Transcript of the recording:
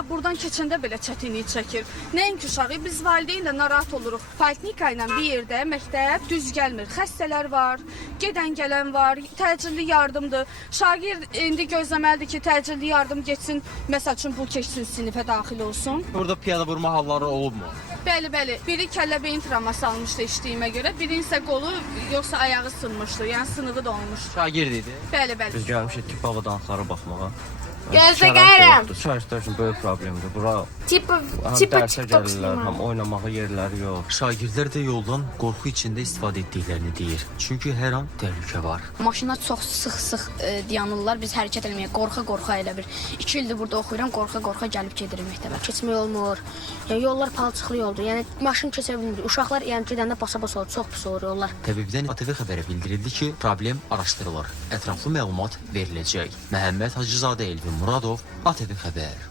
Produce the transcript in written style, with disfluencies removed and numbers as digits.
Hətta buradan keçəndə belə çətinlik çəkir. Nəinki uşağı, biz valideynlə narahat oluruq. Poliklinika ilə bir yerdə məktəb düz gəlmir. Xəstələr var, gedən gələn var, təcilli yardımdır. Şagird indi gözləməlidir ki, təcilli yardım getsin, məsəl üçün bu keçsin sinifə daxil olsun. Burada piyada vurma halları olubmu? Bəli, bəli. Biri kəllə-beyin travması almışdı eşitdiyimə görə, birinin isə qolu yoxsa ayağı sınmışdı, yəni sınığı da olmuşdu. Şagird idi. Bəli, bəli. Biz gəlmişik tip avadanlıqlara baxmağa. Gözləyirəm. Şagirdlər üçün böyük problemdir. Bura Tip həm TikTok dərsə gəlirlər, istəyirəm. həm oynamağa yerləri yox. Şagirdlər də yoldan qorxu içində istifadə etdiklərini deyir. Çünki hər an təhlükə var. Maşınlar çox sıx-sıx dayanırlar. Biz hərəkət etməyə qorxa-qorxa elə bir 2 ildir burada oxuyuram, qorxa-qorxa gəlib gedirik məktəbə. Keçmək olmur. Yəni yollar palçıqlı yoldur. Yəni maşın keçə bilmir. Uşaqlar yəni gedəndə basa-basa olur, çox pis olur yollar. Təbibdən ATV xəbərə bildirildi ki, problem araşdırılır. Ətraflı məlumat veriləcək. Məhəmməd Hacızadə, Elvin Muradov, ATV xəbər.